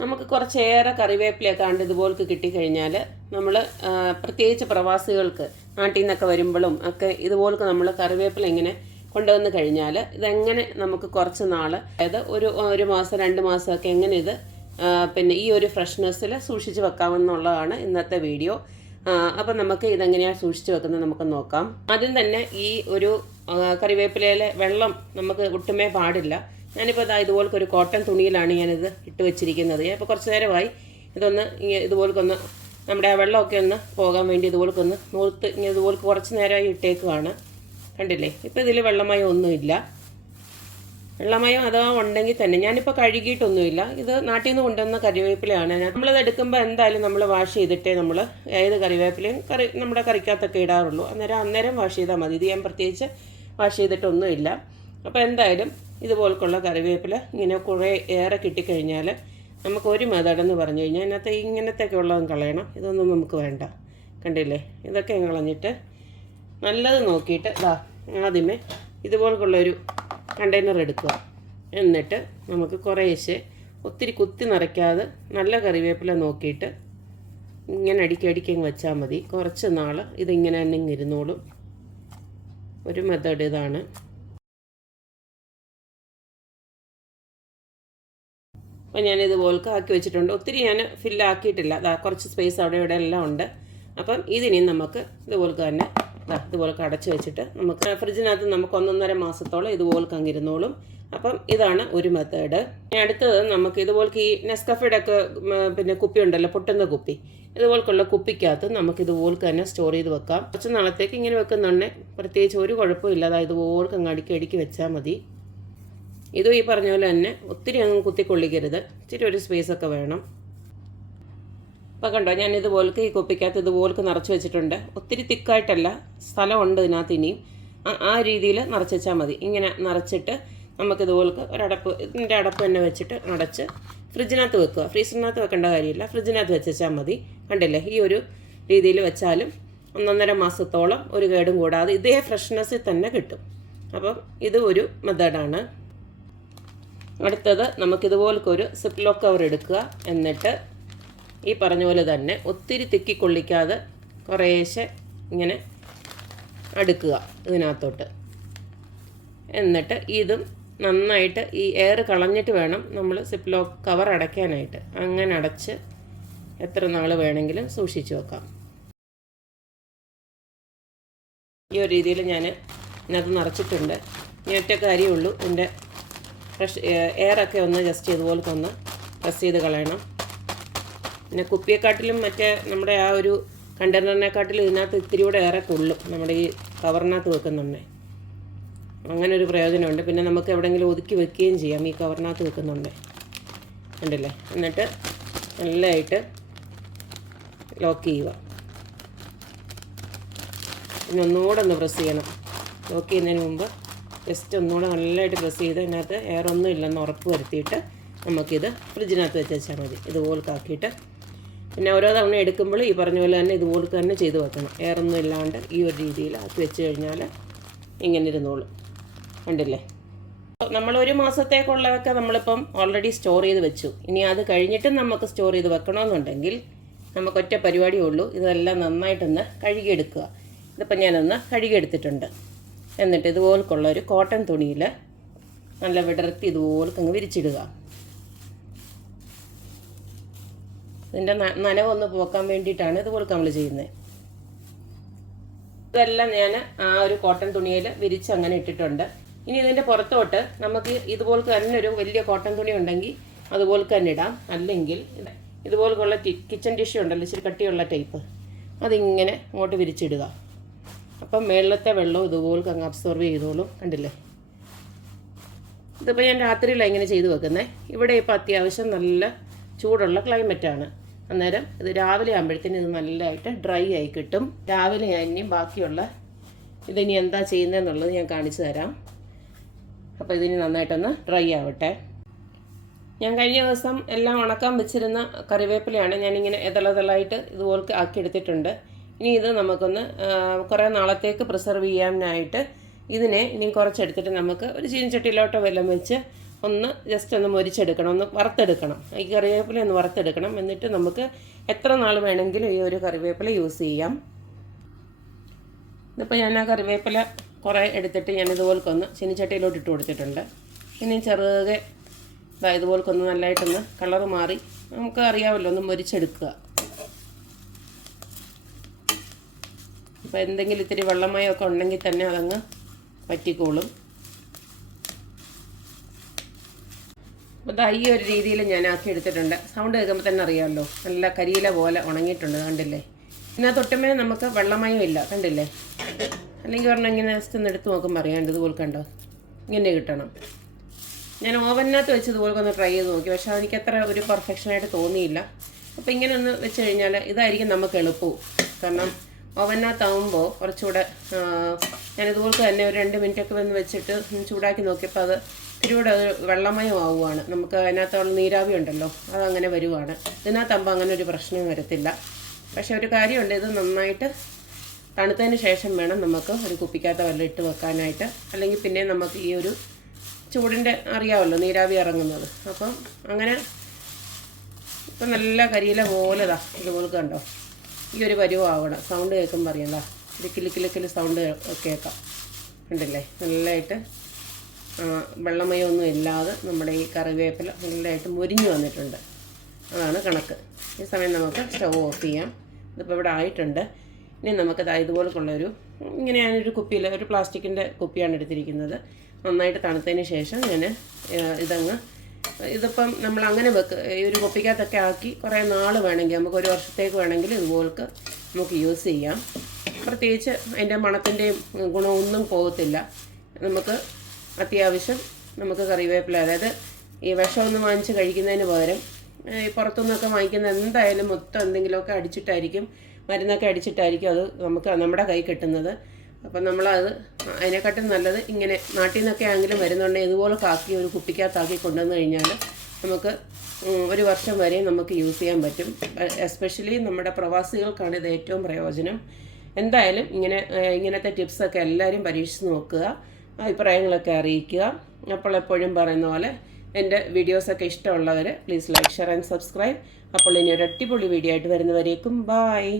നമുക്ക് കുറച്ചേറെ കറിവേപ്പിലയൊക്കെ കണ്ട് ഇതുപോലൊക്കെ കിട്ടിക്കഴിഞ്ഞാൽ നമ്മൾ പ്രത്യേകിച്ച് പ്രവാസികൾക്ക് നാട്ടിൽ നിന്നൊക്കെ വരുമ്പോഴും ഒക്കെ ഇതുപോലൊക്കെ നമ്മൾ കറിവേപ്പില ഇങ്ങനെ കൊണ്ടുവന്ന് കഴിഞ്ഞാൽ ഇതെങ്ങനെ നമുക്ക് കുറച്ച് നാൾ അതായത് ഒരു മാസം 2 മാസമൊക്കെ എങ്ങനെ ഇത് പിന്നെ ഈ ഒരു ഫ്രഷ്നെസ്സിൽ സൂക്ഷിച്ച് വെക്കാമെന്നുള്ളതാണ് ഇന്നത്തെ വീഡിയോ. അപ്പം നമുക്ക് ഇതെങ്ങനെയാണ് സൂക്ഷിച്ച് വെക്കുന്നത് നമുക്ക് നോക്കാം. ആദ്യം തന്നെ ഈ ഒരു കറിവേപ്പിലയിലെ വെള്ളം നമുക്ക് ഒട്ടുമേ പാടില്ല. ഞാനിപ്പോൾ ഇതുപോലൊക്കെ ഒരു കോട്ടൺ തുണിയിലാണ് ഞാനിത് ഇട്ട് വെച്ചിരിക്കുന്നത്. ഞാനിപ്പോൾ കുറച്ച് നേരമായി ഇതുപോലൊന്ന് നമ്മുടെ ആ വെള്ളമൊക്കെ ഒന്ന് പോകാൻ വേണ്ടി ഇതുപോലൊന്ന് നൂർത്ത് ഇതുപോലെ കുറച്ച് നേരമായി ഇട്ടേക്കുവാണ്. കണ്ടില്ലേ, ഇപ്പോൾ ഇതിൽ വെള്ളമയം ഒന്നുമില്ല. വെള്ളമയം അഥവാ ഉണ്ടെങ്കിൽ തന്നെ ഞാനിപ്പോൾ കഴുകിയിട്ടൊന്നുമില്ല. ഇത് നാട്ടിൽ നിന്ന് കൊണ്ടുവന്ന കറിവേപ്പിലയാണ്. നമ്മളിത് എടുക്കുമ്പോൾ എന്തായാലും നമ്മൾ വാഷ് ചെയ്തിട്ടേ നമ്മൾ ഏത് കറിവേപ്പിലയും നമ്മുടെ കറിക്കകത്തൊക്കെ ഇടാറുള്ളൂ. അന്നേരം വാഷ് ചെയ്താൽ മതി. ഇത് ഞാൻ പ്രത്യേകിച്ച് വാഷ് ചെയ്തിട്ടൊന്നുമില്ല. അപ്പോൾ എന്തായാലും ഇതുപോലുള്ള കറിവേപ്പില ഇങ്ങനെ കുറേ ഏറെ കിട്ടിക്കഴിഞ്ഞാൽ നമുക്കൊരു മെതടെന്ന് പറഞ്ഞു കഴിഞ്ഞാൽ അതിനകത്ത് ഇങ്ങനത്തെയൊക്കെ ഉള്ളതും കളയണം. ഇതൊന്നും നമുക്ക് വേണ്ട. കണ്ടില്ലേ, ഇതൊക്കെ കളഞ്ഞിട്ട് നല്ലത് നോക്കിയിട്ട് ആദ്യമേ ഇതുപോലുള്ളൊരു കണ്ടെയ്നർ എടുക്കുക. എന്നിട്ട് നമുക്ക് കുറേശ്ശെ ഒത്തിരി കുത്തി നിറയ്ക്കാതെ നല്ല കറിവേപ്പില നോക്കിയിട്ട് ഇങ്ങനെ അടുക്കി വെച്ചാൽ മതി. കുറച്ച് നാൾ ഇതിങ്ങനെ തന്നെ ഇരുന്നോളും. ഒരു മെത്തേഡ് ഇതാണ്. അപ്പോൾ ഞാനിതുപോലൊക്കെ ആക്കി വെച്ചിട്ടുണ്ട്. ഒത്തിരി ഞാൻ ഫില്ലാക്കിയിട്ടില്ല. കുറച്ച് സ്പേസ് അവിടെ ഇവിടെ എല്ലാം ഉണ്ട്. അപ്പം ഇതിനി നമുക്ക് ഇതുപോലൊക്കെ തന്നെ ഇതുപോലൊക്കെ അടച്ചു വെച്ചിട്ട് നമുക്ക് ഫ്രിഡ്ജിനകത്ത് നമുക്ക് 1.5 മാസത്തോളം ഇതുപോലൊക്കെ അങ്ങിരുന്നോളും. അപ്പം ഇതാണ് ഒരു മെത്തേഡ്. അടുത്തത് നമുക്ക് ഇതുപോലൊക്കെ ഈ നെസ്കഫയുടെ ഒക്കെ പിന്നെ കുപ്പി ഉണ്ടല്ലോ, പൊട്ടുന്ന കുപ്പി, ഇതുപോലൊക്കെയുള്ള കുപ്പിക്കകത്ത് നമുക്ക് ഇതുപോലൊക്കെ തന്നെ സ്റ്റോർ ചെയ്ത് വെക്കാം. കുറച്ച് നാളത്തേക്ക് ഇങ്ങനെ വെക്കുന്നുണ്ടെങ്കിൽ പ്രത്യേകിച്ച് ഒരു കുഴപ്പമില്ലാതെ ഇതുപോലൊക്കെ അങ്ങ് അടുക്കി വെച്ചാൽ മതി. ഇതും ഈ പറഞ്ഞ പോലെ തന്നെ ഒത്തിരി അങ്ങ് കുത്തിക്കൊള്ളിക്കരുത്. ഇച്ചിരി ഒരു സ്പേസൊക്കെ വേണം. അപ്പോൾ കണ്ടോ, ഞാൻ ഇതുപോലൊക്കെ ഈ കുപ്പിക്കകത്ത് ഇതുപോലൊക്കെ നിറച്ച് വെച്ചിട്ടുണ്ട്. ഒത്തിരി തിക്കായിട്ടല്ല, സ്ഥലമുണ്ട് ഇതിനകത്ത്. ഇനിയും ആ രീതിയിൽ നിറച്ച് വെച്ചാൽ മതി. ഇങ്ങനെ നിറച്ചിട്ട് നമുക്കിതുപോലൊക്കെ ഇതിൻ്റെ അടപ്പ് തന്നെ വെച്ചിട്ട് അടച്ച് ഫ്രിഡ്ജിനകത്ത് വെക്കുക. ഫ്രീസറിനകത്ത് വെക്കേണ്ട കാര്യമില്ല, ഫ്രിഡ്ജിനകത്ത് വെച്ചാൽ മതി. കണ്ടില്ലേ, ഈ ഒരു രീതിയിൽ വെച്ചാലും 1.5 മാസത്തോളം ഒരു കേടും കൂടാതെ ഇതേ ഫ്രഷ്നെസ്സിൽ തന്നെ കിട്ടും. അപ്പം ഇത് ഒരു മെത്തേഡാണ്. അടുത്തത് നമുക്കിതുപോലൊക്കെ ഒരു സിപ്ലോ കവർ എടുക്കുക. എന്നിട്ട് ഈ പറഞ്ഞ പോലെ തന്നെ ഒത്തിരി തിക്കിക്കൊള്ളിക്കാതെ കുറേശ്ശെ ഇങ്ങനെ അടുക്കുക ഇതിനകത്തോട്ട്. എന്നിട്ട് ഇതും നന്നായിട്ട് ഈ എയർ കളഞ്ഞിട്ട് വേണം നമ്മൾ സിപ്ലോ കവർ അടയ്ക്കാനായിട്ട്. അങ്ങനെ അടച്ച് എത്ര നാൾ വേണമെങ്കിലും സൂക്ഷിച്ച് വെക്കാം. ഈ ഒരു രീതിയിൽ ഞാൻ ഇതിനകത്ത് നിറച്ചിട്ടുണ്ട്. ഇനി ഒറ്റ കാര്യമുള്ളൂ, ഇതിൻ്റെ എയറൊക്കെ ഒന്ന് ജസ്റ്റ് ഇതുപോലൊക്കെ ഒന്ന് പ്രസ് ചെയ്ത് കളയണം. പിന്നെ കുപ്പിയെക്കാട്ടിലും മറ്റേ നമ്മുടെ ആ ഒരു കണ്ടെയ്നറിനെക്കാട്ടിലും ഇതിനകത്ത് ഇത്തിരി കൂടെ ഏറെ കൊള്ളും നമ്മുടെ ഈ കവറിനകത്ത് വെക്കുന്നുണ്ട്. അങ്ങനെ ഒരു പ്രയോജനമുണ്ട്. പിന്നെ നമുക്ക് എവിടെയെങ്കിലും ഒതുക്കി വെക്കുകയും ചെയ്യാം ഈ കവറിനകത്ത് വെക്കുന്നുണ്ട്. കണ്ടില്ലേ, എന്നിട്ട് നല്ലതായിട്ട് ലോക്ക് ചെയ്യുക. പിന്നെ ഒന്നുകൂടെ ഒന്ന് പ്രസ് ചെയ്യണം. ലോക്ക് ചെയ്യുന്നതിന് മുമ്പ് ജസ്റ്റ് ഒന്നുകൂടെ നല്ലതായിട്ട് പ്രസ് ചെയ്ത് അതിനകത്ത് എയർ ഒന്നും ഇല്ലെന്ന് ഉറപ്പ് വരുത്തിയിട്ട് നമുക്കിത് ഫ്രിഡ്ജിനകത്ത് വെച്ചാൽ മതി. ഇതുപോലൊക്കെ ആക്കിയിട്ട് പിന്നെ ഓരോ തവണ എടുക്കുമ്പോൾ ഈ പറഞ്ഞ പോലെ തന്നെ ഇതുപോലൊക്കെ തന്നെ ചെയ്ത് വെക്കണം. എയറൊന്നും ഇല്ലാണ്ട് ഈ ഒരു രീതിയിൽ ആക്കി വെച്ച് കഴിഞ്ഞാൽ ഇങ്ങനെ ഇരുന്നോളും. കണ്ടില്ലേ, നമ്മൾ 1 മാസത്തേക്കുള്ളതൊക്കെ നമ്മളിപ്പം ഓൾറെഡി സ്റ്റോർ ചെയ്ത് വെച്ചു. ഇനി അത് കഴിഞ്ഞിട്ടും നമുക്ക് സ്റ്റോർ ചെയ്ത് വെക്കണമെന്നുണ്ടെങ്കിൽ നമുക്ക് ഒറ്റ പരിപാടിയേ ഉള്ളൂ. ഇതെല്ലാം നന്നായിട്ടൊന്ന് കഴുകിയെടുക്കുക. ഇതിപ്പോൾ ഞാനൊന്ന് കഴുകിയെടുത്തിട്ടുണ്ട്. എന്നിട്ട് ഇതുപോലൊക്കെയുള്ള ഒരു കോട്ടൺ തുണിയിൽ നല്ല വിടർത്തി ഇതുപോലൊക്കെ അങ്ങ് വിരിച്ചിടുക. ഇതിൻ്റെ നനവൊന്ന് പോക്കാൻ വേണ്ടിയിട്ടാണ് ഇതുപോലെ നമ്മൾ ചെയ്യുന്നത്. ഇതെല്ലാം ഞാൻ ആ ഒരു കോട്ടൺ തുണിയിൽ വിരിച്ച് അങ്ങനെ ഇട്ടിട്ടുണ്ട്. ഇനി ഇതിൻ്റെ പുറത്തോട്ട് നമുക്ക് ഇതുപോലൊക്കെ തന്നെ ഒരു വലിയ കോട്ടൺ തുണി ഉണ്ടെങ്കിൽ അതുപോലെ തന്നെ ഇടാം. അല്ലെങ്കിൽ ഇതുപോലുള്ള കിച്ചൺ ടിഷ്യൂ ഉണ്ടല്ലോ, ഇച്ചിരി കട്ടിയുള്ള ടൈപ്പ്, അതിങ്ങനെ അങ്ങോട്ട് വിരിച്ചിടുക. അപ്പം മേളത്തെ വെള്ളം ഇതുപോലെ അങ്ങ് അബ്സോർവ് ചെയ്തോളും. കണ്ടില്ലേ, ഇതിപ്പോൾ ഞാൻ രാത്രിയിലാണ് ഇങ്ങനെ ചെയ്ത് വെക്കുന്നത്. ഇവിടെ ഇപ്പോൾ അത്യാവശ്യം നല്ല ചൂടുള്ള ക്ലൈമറ്റാണ്. അന്നേരം ഇത് രാവിലെ ആകുമ്പോഴത്തേന് ഇത് നല്ലതായിട്ട് ഡ്രൈ ആയി കിട്ടും. രാവിലെ ഞാൻ ഇനിയും ബാക്കിയുള്ള ഇതിനി എന്താ ചെയ്യുന്നതെന്നുള്ളത് ഞാൻ കാണിച്ചു തരാം. അപ്പോൾ ഇതിനി നന്നായിട്ടൊന്ന് ഡ്രൈ ആവട്ടെ. ഞാൻ കഴിഞ്ഞ ദിവസം എല്ലാം ഉണക്കാൻ വെച്ചിരുന്ന കറിവേപ്പിലയാണ് ഞാനിങ്ങനെ ഇതളായിട്ട് ഇതുപോലെ ആക്കിയെടുത്തിട്ടുണ്ട്. ഇനി ഇത് നമുക്കൊന്ന് കുറേ നാളത്തേക്ക് പ്രിസർവ് ചെയ്യാനായിട്ട് ഇതിനെ ഇനി കുറച്ചെടുത്തിട്ട് നമുക്ക് ഒരു ചീനച്ചട്ടിയിലോട്ടോ വെള്ളം വെച്ച് ഒന്ന് ജസ്റ്റ് ഒന്ന് മൊരിച്ചെടുക്കണം, ഒന്ന് വറുത്തെടുക്കണം. ഈ കറിവേപ്പില ഒന്ന് വറുത്തെടുക്കണം. എന്നിട്ട് നമുക്ക് എത്ര നാൾ വേണമെങ്കിലും ഈ ഒരു കറിവേപ്പില യൂസ് ചെയ്യാം. ഇതിപ്പോൾ ഞാൻ ആ കറിവേപ്പില കുറേ എടുത്തിട്ട് ഞാൻ ഇതുപോലൊന്ന് ചീനിച്ചട്ടിയിലോട്ട് ഇട്ട് കൊടുത്തിട്ടുണ്ട്. ഇനി ചെറുതെ ഇതുപോലൊന്ന് നല്ലതായിട്ടൊന്ന് കളറ് മാറി നമുക്ക് അറിയാമല്ലോ ഒന്ന് മൊരിച്ചെടുക്കുക. അപ്പോൾ എന്തെങ്കിലും ഇത്തിരി വെള്ളമയമൊക്കെ ഉണ്ടെങ്കിൽ തന്നെ അതങ്ങ് പറ്റിക്കോളും. അപ്പോൾ ഈ ഒരു രീതിയിൽ ഞാൻ ആക്കി എടുത്തിട്ടുണ്ട്. സൗണ്ട് കേൾക്കുമ്പോൾ തന്നെ അറിയാമല്ലോ നല്ല കരിയില പോലെ ഉണങ്ങിയിട്ടുണ്ട്, കണ്ടില്ലേ. ഇതിനകത്തൊട്ടുമേ നമുക്ക് വെള്ളമയം ഇല്ല, കണ്ടില്ലേ. അല്ലെങ്കിൽ പറഞ്ഞാൽ ഇങ്ങനെ ജസ്റ്റ് ഒന്ന് എടുത്ത് നോക്കുമ്പോൾ അറിയാണ്ട് ഇതുപോലെ കണ്ടോ, ഇങ്ങനെ കിട്ടണം. ഞാൻ ഓവനകത്ത് വെച്ച് ഇതുപോലെ ഒന്ന് ട്രൈ ചെയ്ത് നോക്കി, പക്ഷേ എനിക്ക് അത്ര ഒരു പെർഫെക്ഷനായിട്ട് തോന്നിയില്ല. അപ്പോൾ ഇങ്ങനെ ഒന്ന് വെച്ച് കഴിഞ്ഞാൽ ഇതായിരിക്കും നമുക്ക് എളുപ്പവും. കാരണം ഓവനകത്താവുമ്പോൾ കുറച്ചുകൂടെ ഞാനിതുപോലെ തന്നെ ഒരു 2 മിനിറ്റൊക്കെ വന്ന് വെച്ചിട്ട് ചൂടാക്കി നോക്കിയപ്പോൾ അത് ഇത്തിരികൂടെ അത് വെള്ളമയം ആവുകയാണ്. നമുക്ക് അതിനകത്തുള്ള നീരാവി ഉണ്ടല്ലോ അതങ്ങനെ വരുവാണ്. ഇതിനകത്താകുമ്പോൾ അങ്ങനെ ഒരു പ്രശ്നം വരത്തില്ല. പക്ഷേ ഒരു കാര്യമുണ്ട്, ഇത് നന്നായിട്ട് തണുത്തതിന് ശേഷം വേണം നമുക്ക് ഒരു കുപ്പിക്കകത്ത് വെള്ളം ഇട്ട് വെക്കാനായിട്ട്. അല്ലെങ്കിൽ പിന്നെ നമുക്ക് ഈ ഒരു ചൂടിൻ്റെ അറിയാമല്ലോ നീരാവി ഇറങ്ങുന്നത്. അപ്പം അങ്ങനെ ഇപ്പം നല്ല കരിയില പോലെതാ ഇതുപോലെ കണ്ടോ ഈ ഒരു പരുവാവണം. സൗണ്ട് കേൾക്കുമ്പോൾ അറിയാം, ഇത് കിലുക്കിലുക്കിൽ സൗണ്ട് കേൾക്കാം, കണ്ടില്ലേ. നല്ലതായിട്ട് വെള്ളമയമൊന്നും ഇല്ലാതെ നമ്മുടെ ഈ കറിവേപ്പില നല്ലതായിട്ട് മുരിഞ്ഞു വന്നിട്ടുണ്ട്. അതാണ് കണക്ക്. ഈ സമയം നമുക്ക് സ്റ്റവ് ഓഫ് ചെയ്യാം. ഇതിപ്പോൾ ഇവിടെ ആയിട്ടുണ്ട്. ഇനി നമുക്കത് ഇതുപോലെയുള്ളൊരു ഇങ്ങനെ ഞാനൊരു കുപ്പിയിൽ ഒരു പ്ലാസ്റ്റിക്കിൻ്റെ കുപ്പിയാണ് എടുത്തിരിക്കുന്നത്. നന്നായിട്ട് തണുത്തതിന് ശേഷം ഞാൻ ഇതിപ്പം നമ്മൾ അങ്ങനെ ഈ ഒരു കുപ്പിക്കകത്തൊക്കെ ആക്കി കുറേ നാൾ വേണമെങ്കിൽ നമുക്ക് 1 വർഷത്തേക്ക് വേണമെങ്കിൽ ഇതുപോലൊക്കെ നമുക്ക് യൂസ് ചെയ്യാം. പ്രത്യേകിച്ച് അതിൻ്റെ മണത്തിൻ്റെയും ഗുണമൊന്നും പോകത്തില്ല. നമുക്ക് അത്യാവശ്യം നമുക്ക് കറിവേപ്പില, അതായത് ഈ വിഷമൊന്നും വാങ്ങിച്ച് കഴിക്കുന്നതിന് പകരം ഈ പുറത്തുനിന്നൊക്കെ വാങ്ങിക്കുന്ന എന്തായാലും മൊത്തം എന്തെങ്കിലുമൊക്കെ അടിച്ചിട്ടായിരിക്കും, മരുന്നൊക്കെ അടിച്ചിട്ടായിരിക്കും അത് നമുക്ക് നമ്മുടെ കൈ കിട്ടുന്നത്. അപ്പം നമ്മളത് അതിനെക്കാട്ടും നല്ലത് ഇങ്ങനെ നാട്ടിൽ നിന്നൊക്കെ ആണെങ്കിലും വരുന്നുണ്ടെങ്കിൽ ഇതുപോലെ കാക്കി ഒരു കുപ്പിക്കകത്താക്കി കൊണ്ടുവന്ന് കഴിഞ്ഞാൽ നമുക്ക് 1 വർഷം വരെ നമുക്ക് യൂസ് ചെയ്യാൻ പറ്റും. എസ്പെഷ്യലി നമ്മുടെ പ്രവാസികൾക്കാണ് ഇത് ഏറ്റവും പ്രയോജനം. എന്തായാലും ഇങ്ങനത്തെ ടിപ്സൊക്കെ എല്ലാവരും പരീക്ഷിച്ച് നോക്കുക, അഭിപ്രായങ്ങളൊക്കെ അറിയിക്കുക. അപ്പോൾ എപ്പോഴും പറയുന്ന പോലെ എൻ്റെ വീഡിയോസൊക്കെ ഇഷ്ടമുള്ളവർ please like, share and subscribe. അപ്പോൾ ഇനി ഒരു അടിപൊളി വീഡിയോ ആയിട്ട് വരുന്നവരേക്കും ബായ്.